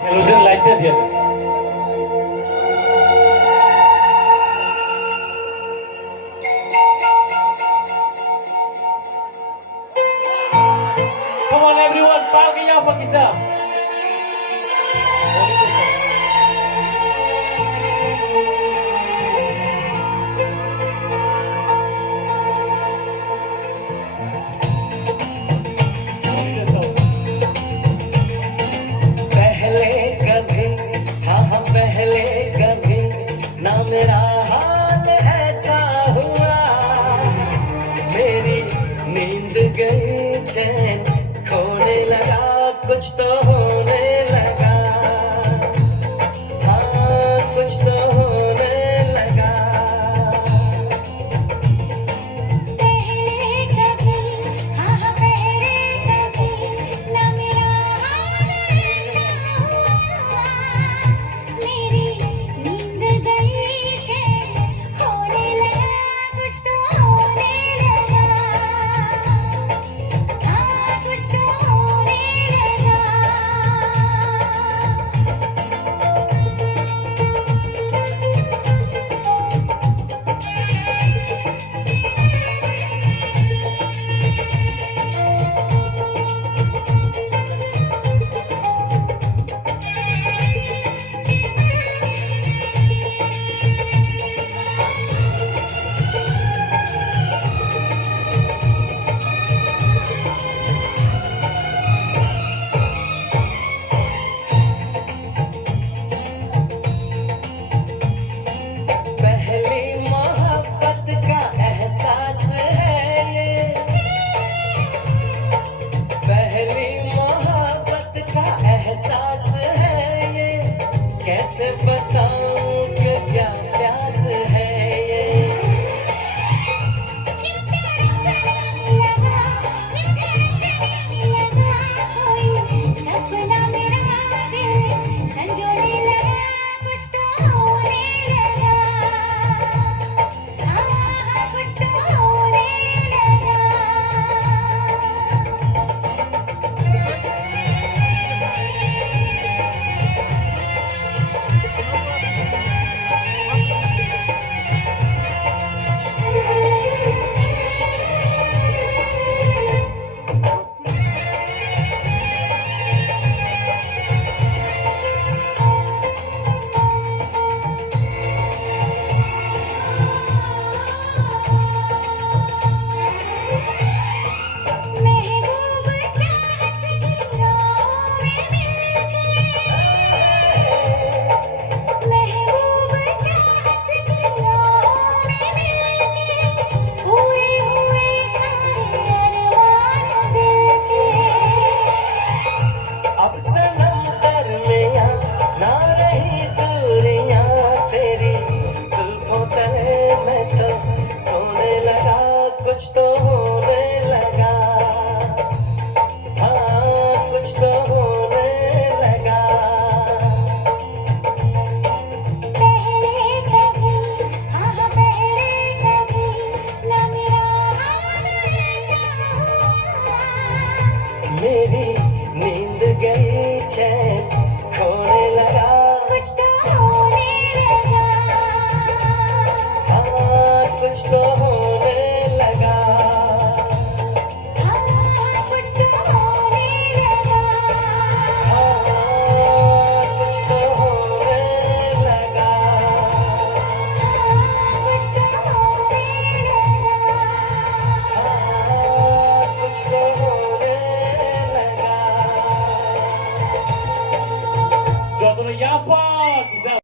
Halogen लाइटটা দিয়ে দেন। Come on everyone, palgiya Pakistan. पहले कभी हाँ पहले कभी ना मेरा हाल ऐसा हुआ। मेरी नींद गई चैन खोने लगा कुछ तो होने लगा। हाँ कुछ तो होने लगा। पहले कभी हाँ पहले कभी ना मेरा हाल ऐसा हुआ। मेरी नींद गई चैन खोने लगा कुछ तो होने लगा। हाँ कुछ तो होने लगा। पहली मोहब्बत का एहसास है ये। पहली मोहब्बत का एहसास है ये। कैसे बताऊं कि क्या प्यास है ये। सपना मेरा दिल संजोने लगा कुछ तो होने लगा। हाँ कुछ तो होने लगा। महबूब चाहत की राहों में मिलके। महबूब चाहत की राहों में मिलके। हुए हुए सारे अरमान दिल के। अब सनम दरमियां ना रही दूरियां तेरी जुल्फों तले मैं तो सोने लगा कुछ तो होने लगा। हाँ कुछ तो होने लगा। पहले कभी हाँ पहले कभी ना मेरा हाल ऐसा हुआ। मेरी नींद गई चैन खोने लगा कुछ तो होने लगा। हाँ कुछ तो होने लगा। हाँ कुछ तो होने लगा। हाँ कुछ तो होने लगा। हाँ कुछ तो होने लगा। हाँ कुछ तो होने लगा। যতটা ইয়াফা